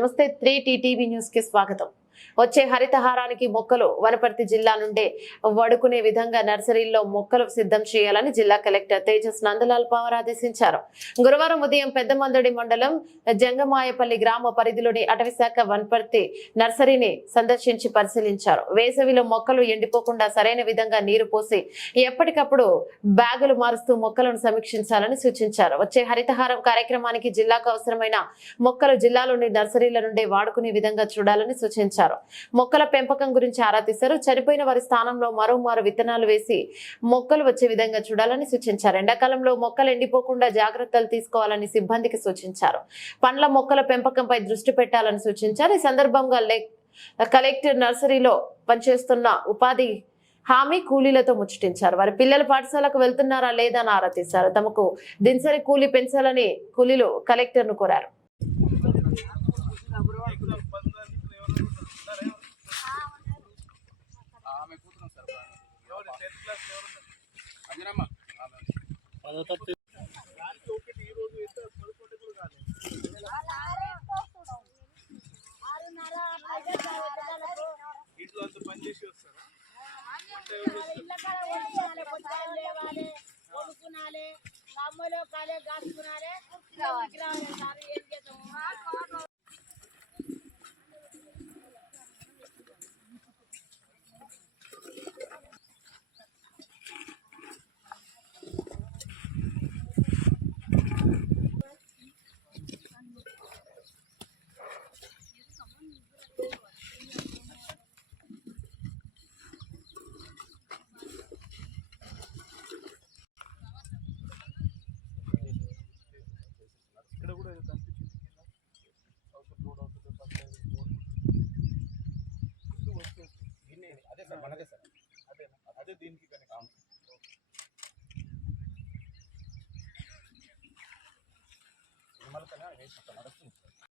నమస్తే three TTV news కి స్వాగతం వచ్చే హరితహారానికి మొక్కలు వనపర్తి జిల్లా నుండే వడుకునే విధంగా నర్సరీల్లో మొక్కలు సిద్ధం చేయాలని జిల్లా కలెక్టర్ తేజస్ నందలాల్ పవర్ ఆదేశించారు. గురువారం ఉదయం పెద్దమందడి మండలం జంగమాయపల్లి గ్రామ పరిధిలోని అటవీశాఖ వనపర్తి నర్సరీని సందర్శించి పరిశీలించారు. వేసవిలో మొక్కలు ఎండిపోకుండా సరైన విధంగా నీరు పోసి ఎప్పటికప్పుడు బ్యాగులు మారుస్తూ మొక్కలను సమీక్షించాలని సూచించారు. వచ్చే హరితహారం కార్యక్రమానికి జిల్లాకు అవసరమైన మొక్కలు జిల్లాలోని నర్సరీల నుండి వాడుకునే విధంగా చూడాలని సూచించారు. మొక్కల పెంపకం గురించి ఆరా తీశారు. చనిపోయిన వారి స్థానంలో మరోమారు విత్తనాలు వేసి మొక్కలు వచ్చే విధంగా చూడాలని సూచించారు. ఎండాకాలంలో మొక్కలు ఎండిపోకుండా జాగ్రత్తలు తీసుకోవాలని సిబ్బందికి సూచించారు. పండ్ల మొక్కల పెంపకంపై దృష్టి పెట్టాలని సూచించారు. ఈ సందర్భంగా కలెక్టర్ నర్సరీలో పనిచేస్తున్న ఉపాధి హామీ కూలీలతో ముచ్చటించారు. వారి పిల్లలు పాఠశాలకు వెళ్తున్నారా లేదా అని ఆరా తీశారు. తమకు దినసరి కూలీ పెంచాలని కూలీలు కలెక్టర్ను కోరారు. ఆమె కూతురు సార్ అంజనమ్మ ఇంట్లో అంత పని చేసి వస్తారా అమ్మలో కాలే కాసుకునాలి రావాలి సార్ ఏం చేద్దాము అలాగే సార్. అదే అదే దీనికి కానీ కావాలి. నిర్మల్ కన్నా వేసి నడుస్తుంది సార్.